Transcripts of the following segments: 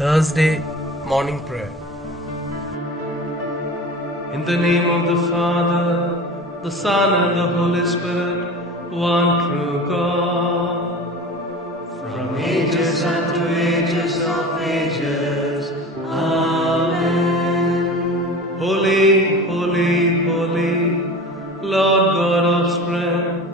Thursday Morning Prayer. In the name of the Father, the Son and the Holy Spirit, one true God. From ages unto ages of ages. Amen. Holy, holy, holy, Lord God of strength,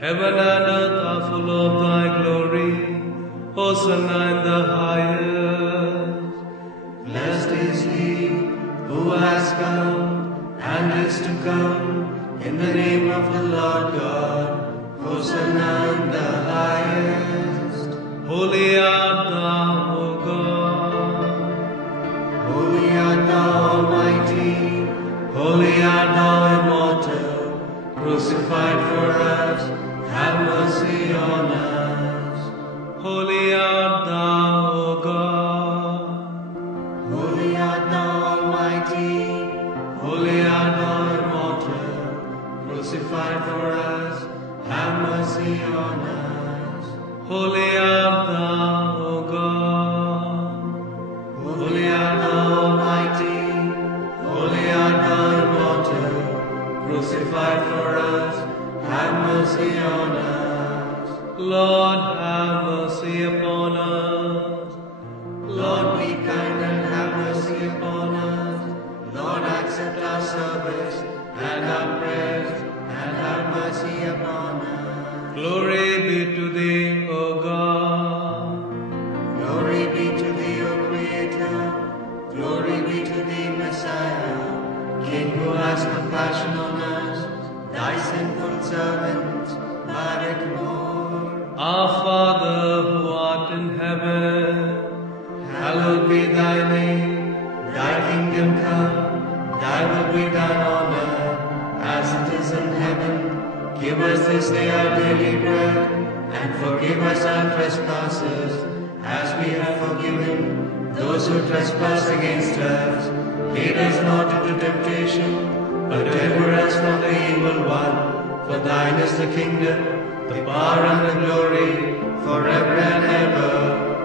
heaven and earth are full of thy glory. Hosanna in the highest. Blessed is he who has come and is to come in the name of the Lord God. Hosanna in the highest. Holy art thou, O God. Holy art thou, Almighty. Holy art thou, immortal. Crucified for us, have mercy on us. Holy art thou, O God. Holy art thou, Almighty. Holy art thou, immortal. Crucified for us, have mercy on us. Holy art thou, O God. Holy art thou, Almighty. Holy art thou, immortal. Crucified for us, have mercy on us. Lord, have mercy upon us. Lord, be kind and have mercy upon us. Lord, accept our service and our prayers and have mercy upon us. Glory be to thee, O God. Glory be to thee, O Creator. Glory be to thee, Messiah, King who has compassion on us, thy sinful servant, Barikmor. Our Father who art in heaven, Hallowed be thy name, thy kingdom come, thy will be done on earth as it is in heaven. Give us this day our daily bread, and forgive us our trespasses, as we have forgiven those who trespass against us. Lead us not into temptation, but deliver us from the evil one. For thine is the kingdom, the power and the glory, forever and ever.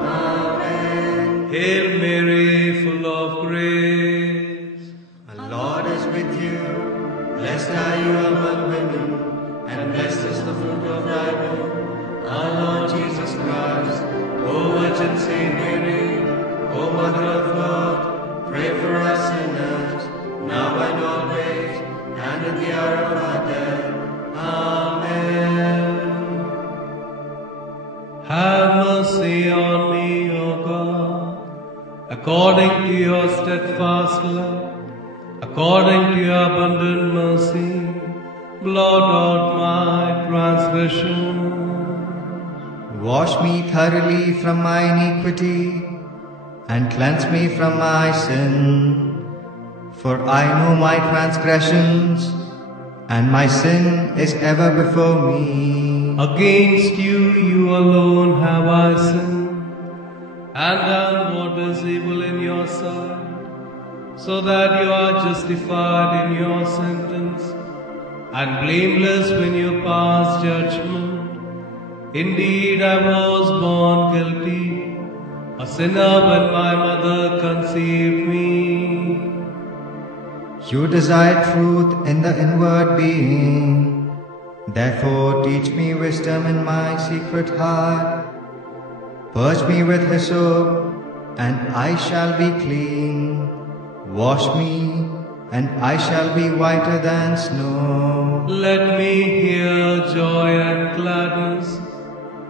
Amen. Hail Mary, full of grace. The Lord is with you. Blessed are you among women, and blessed is the fruit of thy womb. Our Lord Jesus Christ, O Virgin Saint Mary, O Mother of God, pray for us sinners, now and always, and at the hour of our death. Amen. Have mercy on me, O God, according to your steadfast love, according to your abundant mercy, blot out my transgressions. Wash me thoroughly from my iniquity, and cleanse me from my sin. For I know my transgressions, and my sin is ever before me. Against you alone have I sinned, and done what is evil in your sight, so that you are justified in your sentence, and blameless when you pass judgment. Indeed, I was born guilty, a sinner when my mother conceived me. You desire truth in the inward being. Therefore teach me wisdom in my secret heart. Purge me with hyssop, and I shall be clean. Wash me, and I shall be whiter than snow. Let me hear joy and gladness.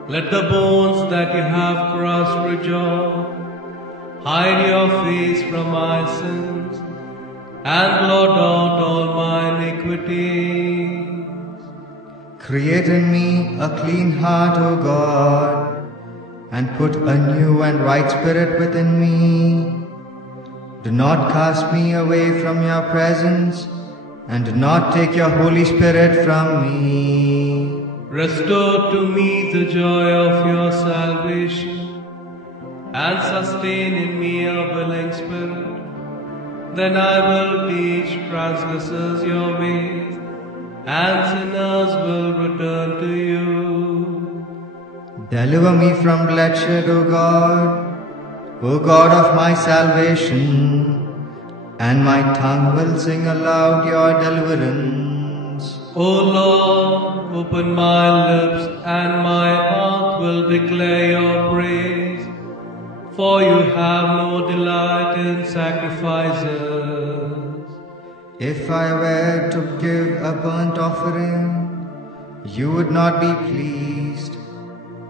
Let the bones that you have crushed rejoice. Hide your face from my sins, and blot out all my iniquities. Create in me a clean heart, O God, and put a new and right spirit within me. Do not cast me away from your presence, and do not take your Holy Spirit from me. Restore to me the joy of your salvation, and sustain in me a willing spirit. Then I will teach transgressors your ways, and sinners will return to you. Deliver me from bloodshed, O God, O God of my salvation, and my tongue will sing aloud your deliverance. O Lord, open my lips, and my mouth will declare your praise. For you have no delight in sacrifices. If I were to give a burnt offering, you would not be pleased.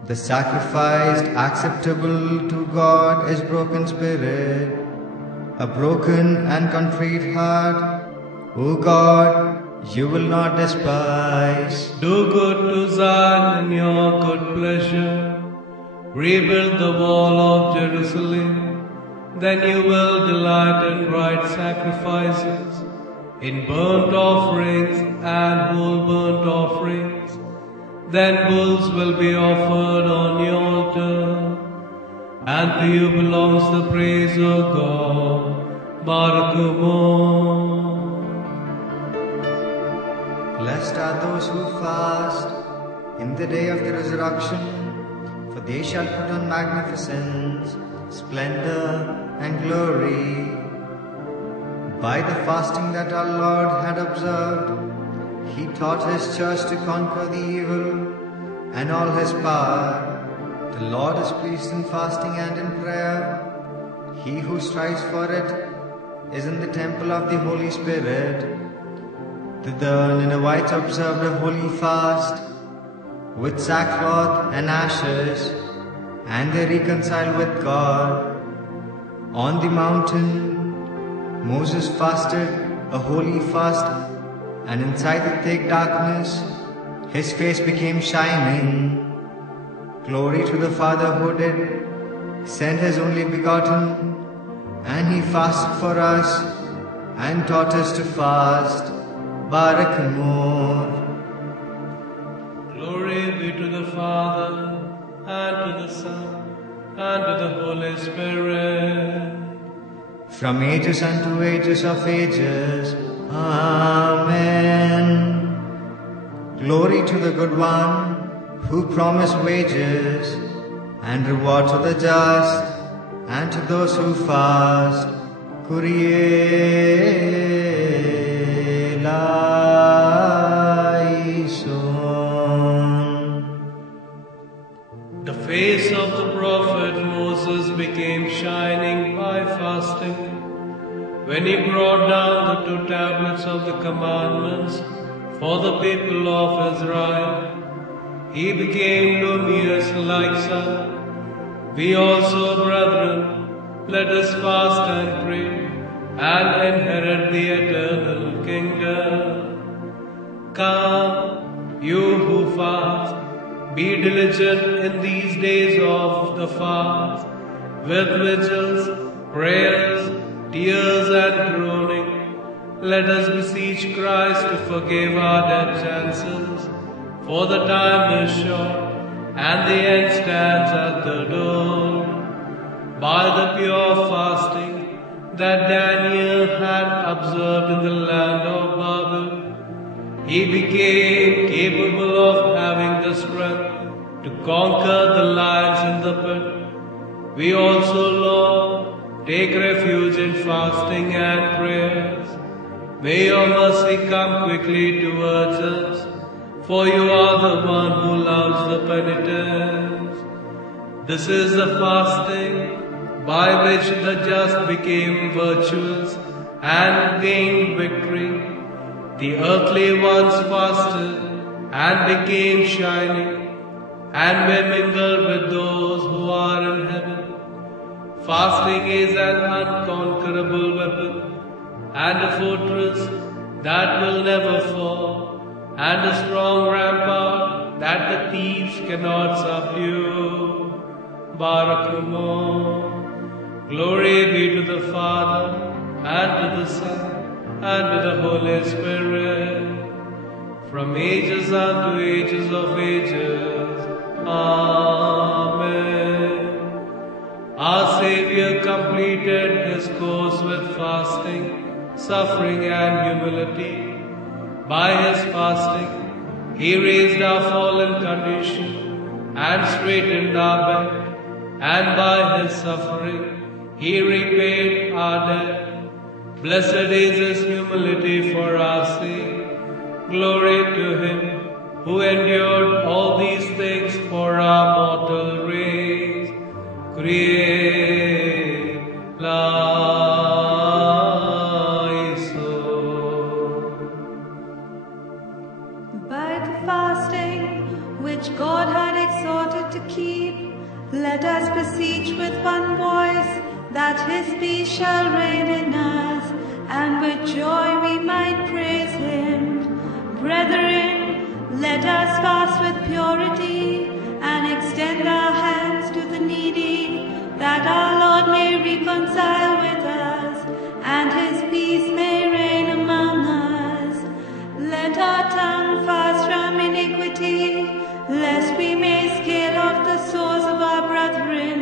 The sacrifice acceptable to God is broken spirit, a broken and contrite heart. O God, you will not despise. Do good to Zion in your good pleasure. Rebuild the wall of Jerusalem. Then you will delight in right sacrifices, in burnt offerings and whole burnt offerings. Then bulls will be offered on your altar. And to you belongs the praise of God. Barakumo. Blessed are those who fast in the day of the resurrection, for they shall put on magnificence, splendor, and glory. By the fasting that our Lord had observed, He taught His church to conquer the evil and all His power. The Lord is pleased in fasting and in prayer. He who strives for it is in the temple of the Holy Spirit. The Ninevites observed a holy fast with sackcloth and ashes, and they reconciled with God. On the mountain, Moses fasted a holy fast, and inside the thick darkness, his face became shining. Glory to the Father who did send His only begotten, and He fasted for us and taught us to fast. Barakamor. Glory be to the Father, and to the Son, and to the Holy Spirit. From ages unto ages of ages. Amen. Glory to the Good One, who promised wages and reward to the just, and to those who fast. Kyrie eleison. The face of the prophet Moses became shining by fasting, when he brought down the 2 tablets of the commandments for the people of Israel. He became luminous like sun. We also, brethren, let us fast and pray, and inherit the eternal kingdom. Come, you who fast, be diligent in these days of the fast, with vigils, prayers, tears, and groaning. Let us beseech Christ to forgive our debts and sins, for the time is short, and the end stands at the door. By the pure fasting that Daniel had observed in the land of Babel, he became capable of having the strength to conquer the lions in the pit. We also, Lord, take refuge in fasting and prayers. May your mercy come quickly towards us, for you are the one who loves the penitents. This is the fasting by which the just became virtuous and gained victory. The earthly ones fasted and became shining, and were mingled with those who are in heaven. Fasting is an unconquerable weapon, and a fortress that will never fall, and a strong rampart that the thieves cannot subdue. Barakumo. Glory be to the Father, and to the Son, and to the Holy Spirit, from ages unto ages of ages. Amen. Our Savior completed His course with fasting, suffering, and humility. By His fasting, He raised our fallen condition and straightened our bed, and by His suffering, He repaid our debt. Blessed is his humility for our sake. Glory to him who endured all these things for our mortal race. Kyrie eleison. By the fasting which God had exhorted to keep, let us beseech with one voice that his peace shall reign in us, and with joy we might praise him. Brethren, let us fast with purity and extend our hands to the needy, that our Lord may reconcile with us, and his peace may reign among us. Let our tongue fast from iniquity, lest we may scale off the sores of our brethren,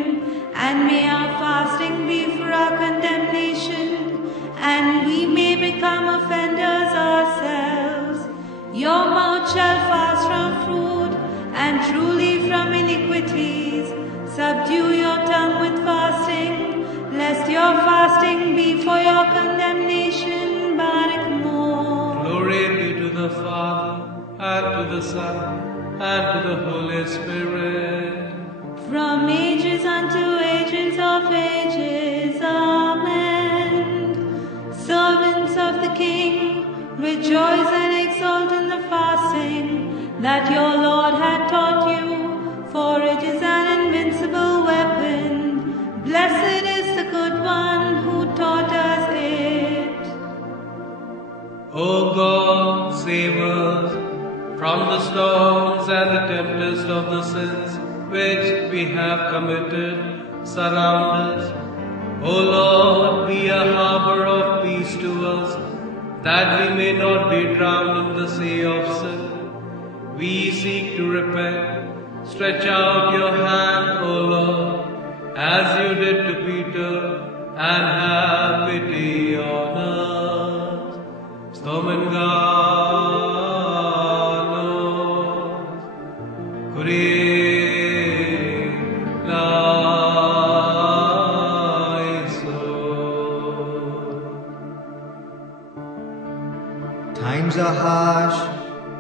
and may our fasting be for our condemnation, and we may become offenders ourselves. Your mouth shall fast from fraud, and truly from iniquities. Subdue your tongue with fasting, lest your fasting be for your condemnation. Barak more. Glory be to the Father, and to the Son, and to the Holy Spirit. From ages unto ages of ages. Amen. Servants of the King, rejoice and exult in the fasting that your Lord had taught you, for it is an invincible weapon. Blessed is the good one who taught us it. O God, save us from the storms and the tempest of the sins which we have committed. Surround us. O Lord, be a harbor of peace to us, that we may not be drowned in the sea of sin. We seek to repent. Stretch out your hand, O Lord, as you did to Peter, and have pity on us. Stomenganos, Kyrie eleison. Times are harsh,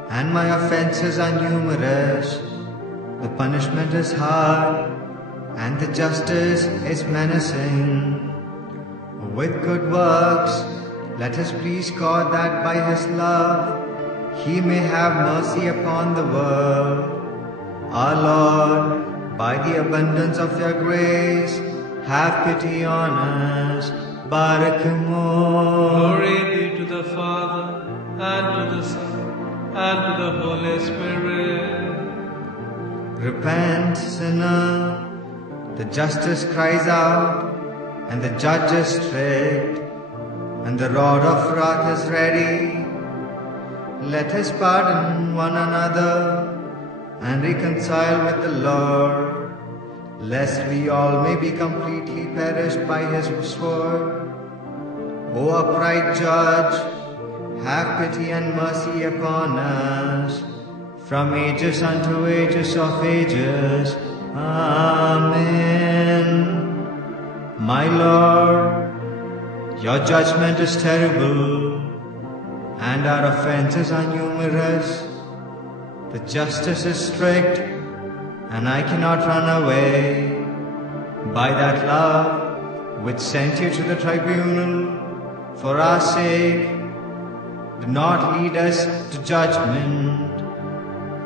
and my offenses are numerous. The punishment is hard, and the justice is menacing. With good works, let us please God that by his love he may have mercy upon the world. Our Lord, by the abundance of your grace, have pity on us. Barakumo. Glory be to the Father, and to the Son, and to the Holy Spirit. Repent, sinner, the justice cries out, and the judge is strict, and the rod of wrath is ready. Let us pardon one another, and reconcile with the Lord, lest we all may be completely perished by his sword. O upright judge, have pity and mercy upon us, from ages unto ages of ages. Amen. My Lord, your judgment is terrible, and our offenses are numerous. The justice is strict, and I cannot run away. By that love which sent you to the tribunal for our sake, do not lead us to judgment,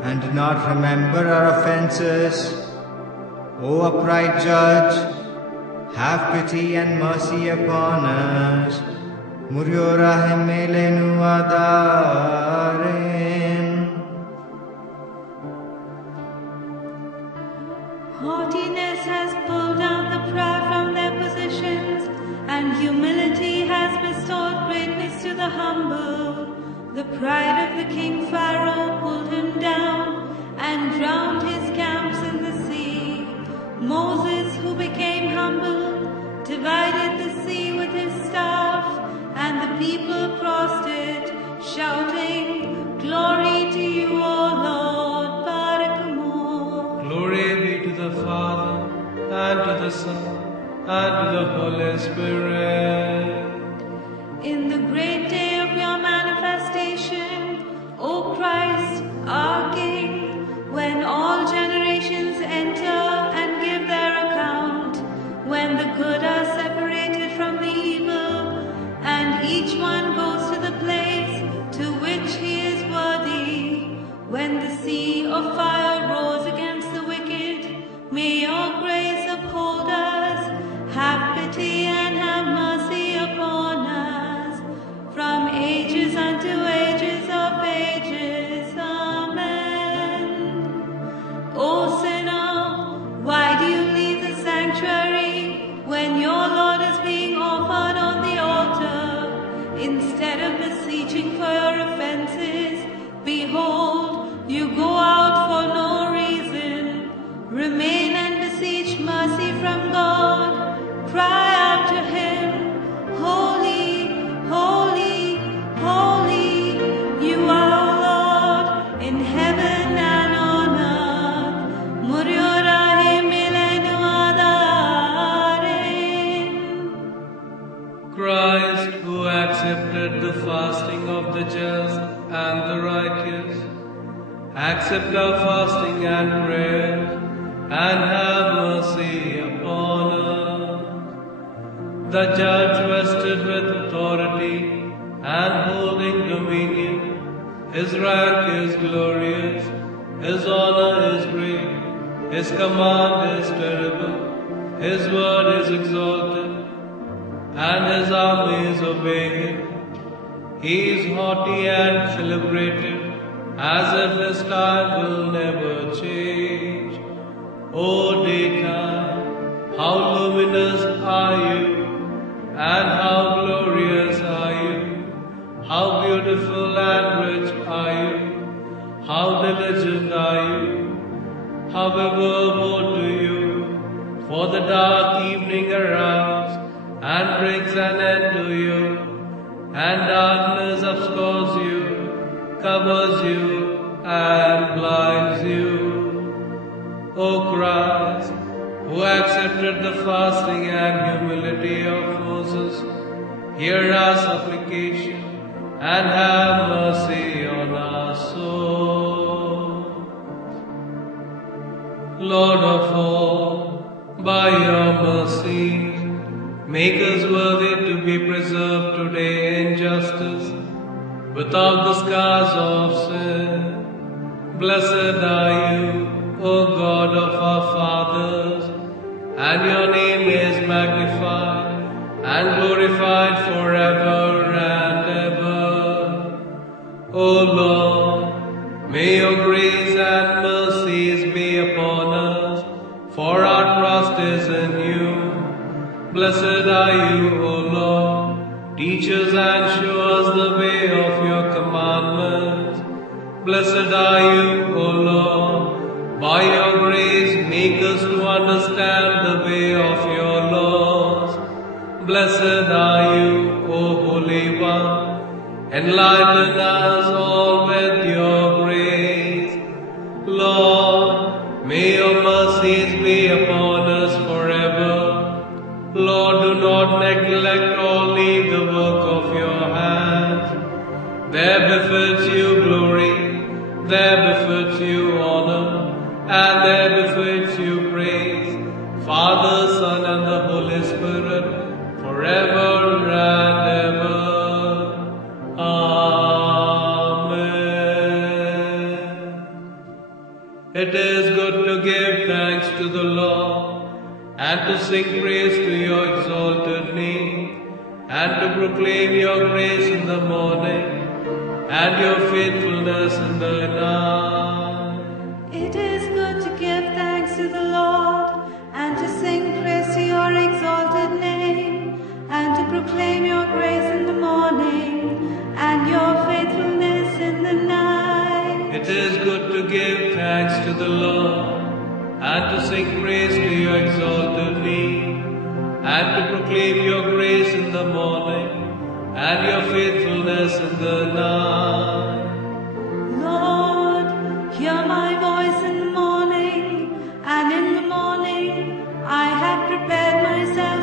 and do not remember our offenses. O upright judge, have pity and mercy upon us. Muriorahim elenu adaren. Haughtiness has pulled down the proud from their positions, and humility has bestowed greatness to the humble. The pride of the king Pharaoh pulled him down and drowned his camps in the sea. Moses, who became humble, divided the sea with his staff, and the people crossed it, shouting, and to the Holy Spirit. In the great day of your manifestation, O Christ, our King, when all generations enter and give their account, when the good are separated from the evil, and each one goes to the place to which he is worthy, when the sea of fire roars against the wicked, may your grace uphold us, have pity and have mercy upon us, from ages unto ages of ages. Amen. O sinner, why do you leave the sanctuary when your Lord is being offered on the altar? Instead of beseeching for your offenses, behold, you go out for no reason. Remain and beseech mercy from God. Cry out to him, Holy, holy, holy, you are Lord in heaven and on earth. Muriora himilenu adarin. Christ, who accepted the fasting of the just and the righteous, accept our fasting and prayers, and have mercy upon us. The judge vested with authority and holding dominion, his rank is glorious, his honor is great, his command is terrible, his word is exalted, and his armies obey him. He is haughty and celebrated, as if his time will never change. O daytime, how luminous are you, and how glorious are you, how beautiful and rich are you, how diligent are you, however woe to you, for the dark evening arrives, and brings an end to you, and darkness obscures you, covers you, and blinds you. O Christ, who accepted the fasting and humility of Moses, hear our supplication, and have mercy on our soul. Lord of all, by your mercy, make us worthy to be preserved today in justice, without the scars of sin. Blessed are you, O God of our fathers, and your name is magnified and glorified forever and ever. O Lord, may your grace and mercies be upon us, for our trust is in you. Blessed are you, O Lord, teach us and show us the way of your commandments. Blessed are you, O Lord, by your grace make us to understand the way of your laws. Blessed are you, O Holy One, enlighten us all with your grace. Lord, may your mercies be upon us forever. Lord, do not neglect or leave the work of your hands. There befits you glory, there befits you honor, and there befits you praise, Father, Son, and the Holy Spirit, forever and ever. Amen. It is good to give thanks to the Lord, and to sing praise to your exalted name, and to proclaim your grace in the morning, and your faithfulness in the night. It is good to give thanks to the Lord, and to sing praise to your exalted name, and to proclaim your grace in the morning, and your faithfulness in the night. It is good to give thanks to the Lord, and to sing praise to your exalted name, and to proclaim your grace in the morning, and your faithfulness in the night. Lord, hear my voice in the morning, and in the morning I have prepared myself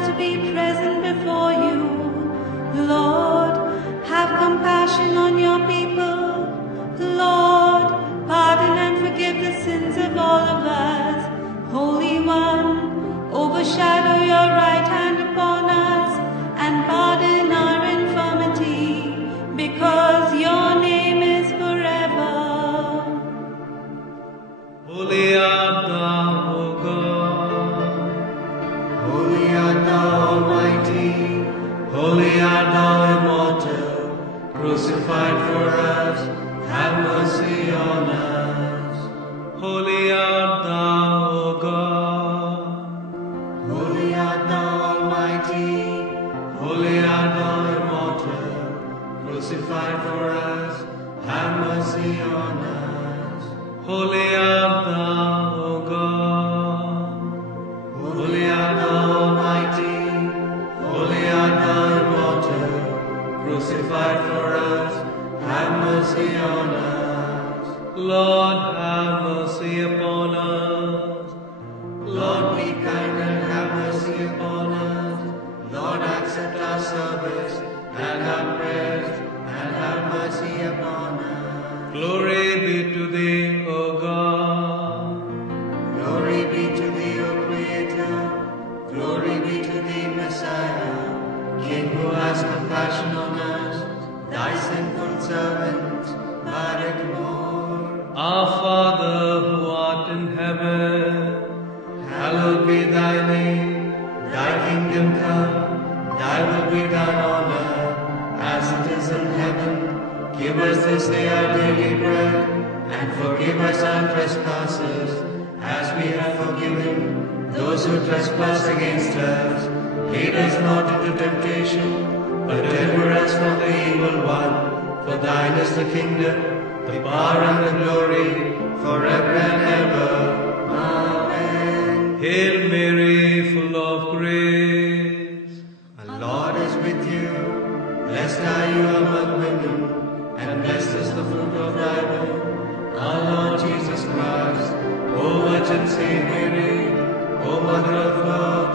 Holy art thou immortal, crucified for us, have mercy on us. Holy art thou, O God. Holy art thou almighty, holy art thou immortal, crucified for us, have mercy on us. Lord, have mercy upon us. Lord, be kind and have mercy upon us. Lord, accept our service and our prayers, and have mercy upon us. Glory be to thee, O God. Glory be to thee, O Creator. Glory be to thee, Messiah, King who has compassion on us, thy sinful servant, Barikmore. Our Father who art in heaven, Hallowed be thy name, thy kingdom come, thy will be done on earth as it is in heaven. Give us this day our daily bread, and forgive us our trespasses, as we have forgiven those who trespass against us. Lead us not into temptation, but deliver us from the evil one. For thine is the kingdom, the power and the glory, forever and ever. Amen. Hail Mary, full of grace. The Lord is with you. Blessed are you among women, and blessed is the fruit of thy womb. Our Lord Jesus Christ, O Virgin Saint Mary, O Mother of God,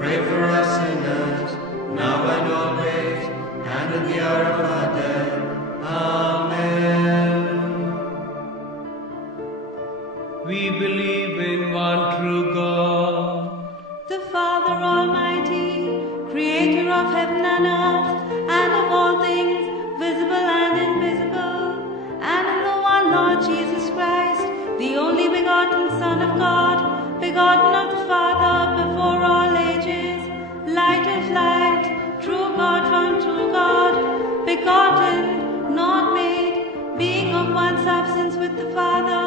pray for us sinners, now and always, and at the hour of our death. Amen. We believe in one true God, The Father Almighty, creator of heaven and earth, and of all things, visible and invisible, and in the one Lord Jesus Christ, the only begotten Son of God, begotten of the Father before all ages, light of light, true God from true God, begotten, not made, being of one substance with the Father,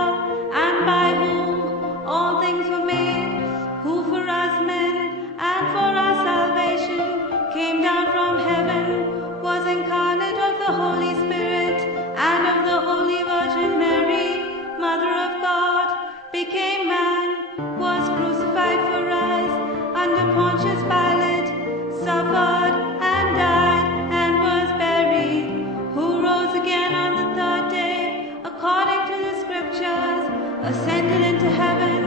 and by whom all things were made, who for us men and for our salvation came down from heaven, was incarnate of the Holy Spirit and of the Holy Virgin Mary, Mother of God, became man, was crucified for us under Pontius Pilate, suffered and died and was buried, who rose again on the third day, according to the Scriptures, ascended into heaven,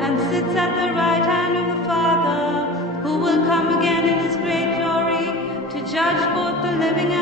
and sits at the right hand of the Father, who will come again in his great glory to judge both the living